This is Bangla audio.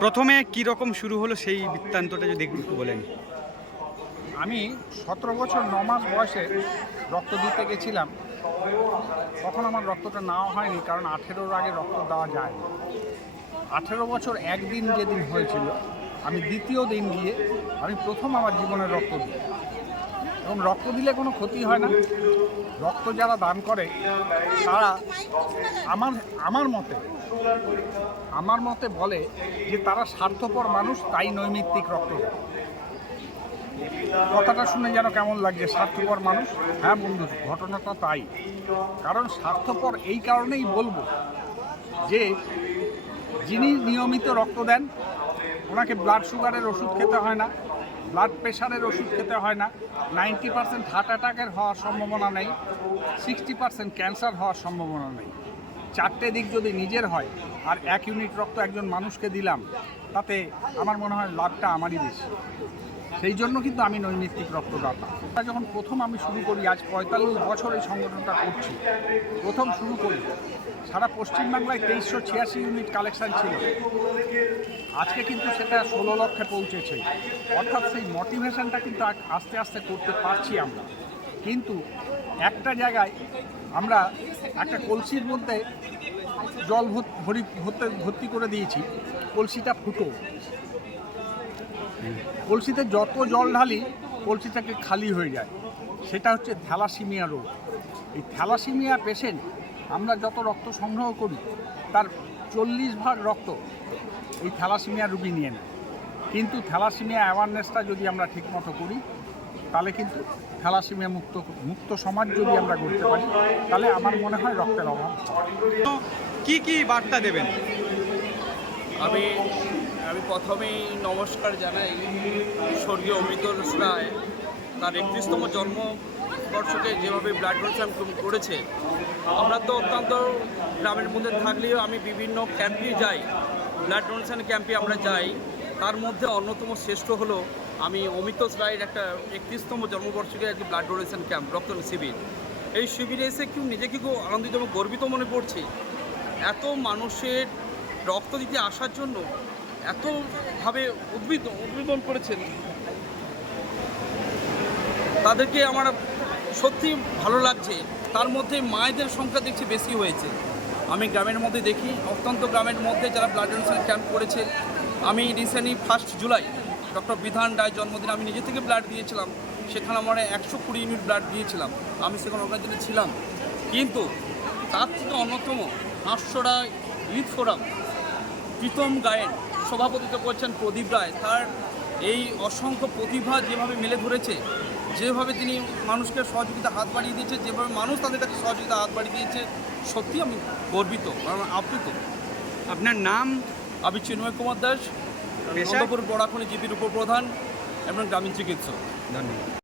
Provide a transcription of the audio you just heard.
প্রথমে কি রকম শুরু হলো সেই বৃত্তান্তটা যদি একটু বলেন? আমি সতেরো বছর ন মাস বয়সে রক্ত দিতে গেছিলাম। তখন আমার রক্তটা নেওয়া হয়নি, কারণ আঠেরোর আগে রক্ত দেওয়া যায় আঠেরো বছর একদিন যেদিন হয়েছিল, আমি দ্বিতীয় দিন গিয়ে আমি প্রথম আমার জীবনের রক্ত দিই। এবং রক্ত দিলে কোনো ক্ষতি হয় না। রক্ত যারা দান করে, তারা আমার আমার মতে আমার মতে বলে যে তারা স্বার্থপর মানুষ, তাই নৈমিত্তিক রক্ত কথাটা শুনে যেন কেমন লাগছে স্বার্থপর মানুষ? হ্যাঁ বন্ধু, ঘটনাটা তাই। কারণ স্বার্থপর এই কারণেই বলব যে, যিনি নিয়মিত রক্ত দেন, ওনাকে ব্লাড সুগারের ওষুধ খেতে হয় না। ব্লাড প্রেশারের ওষুধ খেতে হয় না। নাইনটি পার্সেন্ট হার্ট অ্যাটাকের হওয়ার সম্ভাবনা নেই। সিক্সটি পার্সেন্ট ক্যান্সার হওয়ার সম্ভাবনা নেই। চারটে দিক যদি নিজের হয়, আর এক ইউনিট রক্ত একজন মানুষকে দিলাম, তাতে আমার মনে হয় লাভটা আমারই বেশি। সেই জন্য কিন্তু আমি নৈমিত্তিক রক্তদাতা। যখন প্রথম আমি শুরু করি, আজ পঁয়তাল্লিশ বছর এই সংগঠনটা করছি। প্রথম শুরু করি। সারা পশ্চিমবাংলায় তেইশশো ছিয়াশি ইউনিট কালেকশান ছিল। আজকে কিন্তু সেটা ষোলো লক্ষে পৌঁছেছে। অর্থাৎ সেই মোটিভেশনটা কিন্তু আস্তে আস্তে করতে পারছি আমরা। কিন্তু একটা জায়গায় আমরা একটা কলসির মধ্যে জল ভর- ভরি ভর্তি ভর্তি করে দিয়েছি, কলসিটা ফুটো। কলসিতে যত জল ঢালি কলসিটাকে খালি হয়ে যায়। সেটা হচ্ছে থ্যালাসিমিয়া রোগ। এই থ্যালাসিমিয়া পেশেন্ট আমরা যত রক্ত সংগ্রহ করি, তার চল্লিশ ভাগ রক্ত এই থ্যালাসিমিয়া রুগী নিয়ে নেয়। কিন্তু থ্যালাসিমিয়া অ্যাওয়ারনেসটা যদি আমরা ঠিকমতো করি তাহলে কিন্তু থ্যালাসিমিয়া মুক্ত মুক্ত সমাজ যদি আমরা করতে পারি তাহলে আমার মনে হয় রক্তের অভাব তো কি কি বার্তা দেবেন? আমি আমি প্রথমেই নমস্কার জানাই স্বর্গীয় অমৃত রায়। তার একত্রিশতম জন্মবর্ষকে যেভাবে ব্লাড ডোনেশন করেছে আমরা তো অত্যন্ত গ্রামের মধ্যে থাকলেও আমি বিভিন্ন ক্যাম্পে যাই। ব্লাড ডোনেশন ক্যাম্পে আমরা যাই। তার মধ্যে অন্যতম শ্রেষ্ঠ হলো আমি অমিত রায়ের একটা একত্রিশতম জন্মবর্ষকে একটি ব্লাড ডোনেশন ক্যাম্প, রক্তদান শিবির। এই শিবিরে এসে কেউ নিজেকে খুব আনন্দিত এবং গর্বিত মনে পড়ছে এত মানুষের রক্ত দিতে আসার জন্য এতভাবে উদ্ভিদ উদ্বোধন করেছেন। তাদেরকে আমার সত্যি ভালো লাগছে। তার মধ্যে মায়েদের সংখ্যা দেখছি বেশি হয়েছে। আমি গ্রামের মধ্যে দেখি, অত্যন্ত গ্রামের মধ্যে যারা ব্লাড ডোনেশন ক্যাম্প করেছে, আমি রিসেন্টলি ফার্স্ট জুলাই ডক্টর বিধান রায় জন্মদিন, আমি নিজে থেকে ব্লাড দিয়েছিলাম, সেখানে আমার একশো কুড়ি ইউনিট ব্লাড দিয়েছিলাম, আমি সেখানে অর্গানাইজে ছিলাম। কিন্তু তার থেকে অন্যতম হাঁসছড়া ইউথ ফোরাম প্রীতম গায়েন সভাপতিত্ব করছেন প্রদীপ রায়, তার এই অসংখ্য প্রতিভা যেভাবে মেলে ধরেছে যেভাবে তিনি মানুষকে সহযোগিতা হাত বাড়িয়ে দিয়েছে যেভাবে মানুষ তাদের কাছে সহযোগিতা হাত বাড়িয়ে দিয়েছে সত্যি আমি গর্বিত কারণ আপ্লুত। আপনার নাম? আমি চিন্ময় কুমার দাস? নন্দপুর বড়াখনি জিপির উপপ্রধান এবং গ্রামীণ চিকিৎসক। ধন্যবাদ।